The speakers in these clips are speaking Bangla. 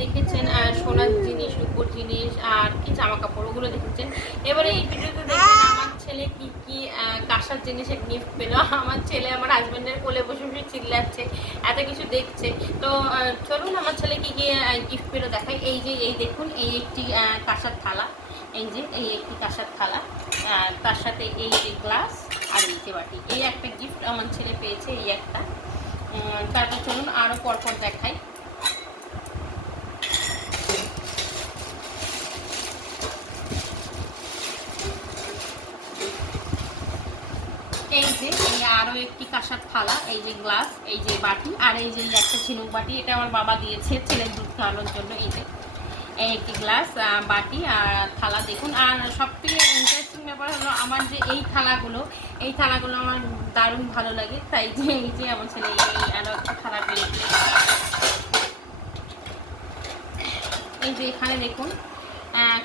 দেখেছেন সোনার জিনিস, রূপোর জিনিস আর কি জামা কাপড়, ওগুলো দেখেছেন। এবারে এই ভিডিওতে দেখবেন আমার ছেলে কি কি কাঁসার জিনিসে গিফট পেলো। আমার ছেলে আমার হাজব্যান্ডের কোলে বসে বসে চিল্লাচ্ছে, এত কিছু দেখছে। তো চলুন আমার ছেলে কি কি গিফট পেলো দেখাই। এই দেখুন, এই একটি কাঁসার থালা, এই যে এই একটি কাঁসার থালা, তার সাথে এই যে গ্লাস আর এই যে বাটি, এই একটা গিফট আমার ছেলে পেয়েছে, এই একটা। তারপর চলুন আরও পরপর দেখাই। এই যে এই আরও একটি কাঁসার থালা, এই যে গ্লাস, এই যে বাটি, আর এই যে একটা ঝিনুক বাটি, এটা আমার বাবা দিয়েছে ছেলের দুধ খাওয়ানোর জন্য। এই যে এই একটি গ্লাস, বাটি আর থালা দেখুন। আর সবথেকে ইন্টারেস্টিং ব্যাপার হলো আমার যে এই থালাগুলো আমার দারুণ ভালো লাগে, তাই যে এই যে আমার ছেলে আরও একটা থালা পেয়েছে। এই যে এখানে দেখুন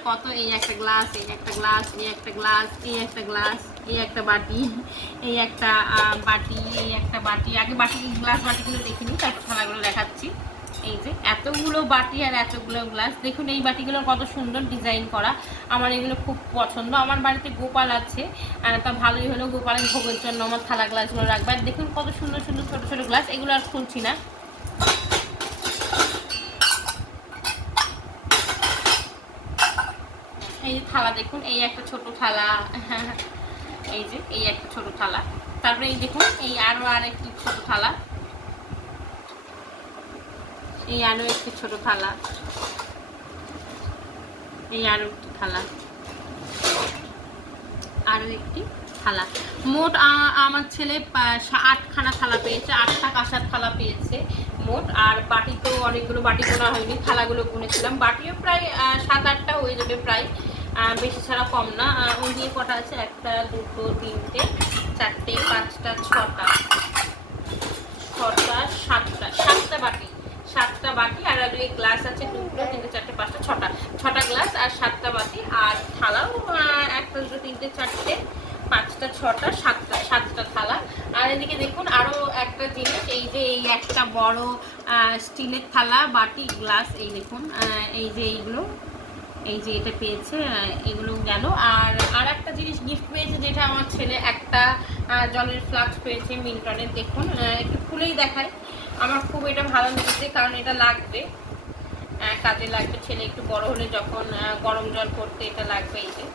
কত, এই একটা গ্লাস, এই একটা গ্লাস, এই একটা গ্লাস, এই একটা গ্লাস, এই একটা বাটি, এই একটা বাটি, এই একটা বাটি। আগে বাটি গ্লাস বাটিগুলো দেখিনি, তারপর থালাগুলো দেখাচ্ছি। এই যে এতগুলো বাটি আর এতগুলো গ্লাস, দেখুন এই বাটিগুলো কত সুন্দর ডিজাইন করা, আমার এগুলো খুব পছন্দ। আমার বাড়িতে গোপাল আছে, তা ভালোই হলো, গোপালের ভোগের জন্য আমার থালা গ্লাসগুলো রাখবে। আর দেখুন কত সুন্দর সুন্দর ছোটো ছোটো গ্লাস, এগুলো আর খুলছি না। এই যে থালা দেখুন, এই একটা ছোট থালা, এই যে এই একটা ছোট থালা। তারপরে এই দেখুন এই আরও একটি ছোট থালা, এই আরও একটি ছোট থালা, এই আরও একটি থালা, আরও একটি থালা। মোট আমার ছেলে 8খানা থালা পেয়েছে, 8টা কাঁসার থালা পেয়েছে মোট। আর বাটি তো অনেকগুলো বাটি গোনা হয়নি, থালাগুলো গুনেছিলাম, বাটিও প্রায় 7-8টা হয়ে যাবে প্রায়, বেশি ছাড়া কম না। ওই দিয়ে কটা আছে, 1, 2, 3, 4, 5, 6টা, 7টা বাটি, 7টা বাটি। আর এই গ্লাস আছে 2, 3, 4, 5, 6টা গ্লাস আর 7টা বাটি। আর থালাও 1, 2, 3, 4, 5, 6, 7টা থালা। আর এদিকে দেখুন আরও একটা জিনিস, এই যে এই একটা বড় স্টিলের থালা, বাটি, গ্লাস, এই দেখুন এই যে এইগুলো, এই যে এটা পেয়েছে, এগুলো গেল। আর একটা জিনিস গিফট পেয়েছে, যেটা আমার ছেলে একটা জলের ফ্লাক্স পেয়েছে মিল্টনের। দেখুন একটু খুলেই দেখায়, আমার খুব এটা ভালো লেগেছে, কারণ এটা লাগবে, কাজে লাগবে, ছেলে একটু বড় হলে যখন গরম জল করতে এটা লাগবে। এই যে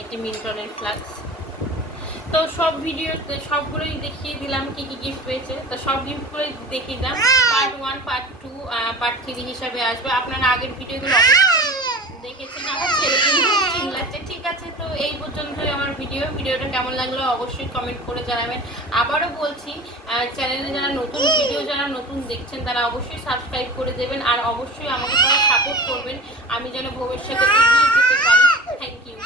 একটি মিল্টনের ফ্লাক্স। তো সব ভিডিওতে সবগুলোই দেখিয়ে দিলাম কি কি গিফট পেয়েছে। তো সব গিফটগুলোই দেখিয়ে দিলাম, পার্ট 1, পার্ট 2, পার্ট 3 হিসাবে আসবে। আপনারা আগের ভিডিওগুলো দেখেছেন, আমার ছেলে কিন্তু চিল্লাচ্ছে। ঠিক আছে, তো এই পর্যন্তই আমার ভিডিওটা কেমন লাগলো অবশ্যই কমেন্ট করে জানাবেন। আবারও বলছি, চ্যানেলে যারা নতুন দেখছেন তারা অবশ্যই সাবস্ক্রাইব করে দেবেন, আর অবশ্যই আমাকে তারা সাপোর্ট করবেন, আমি যেন ভবিষ্যতে এগিয়ে যেতে পারি। Thank you.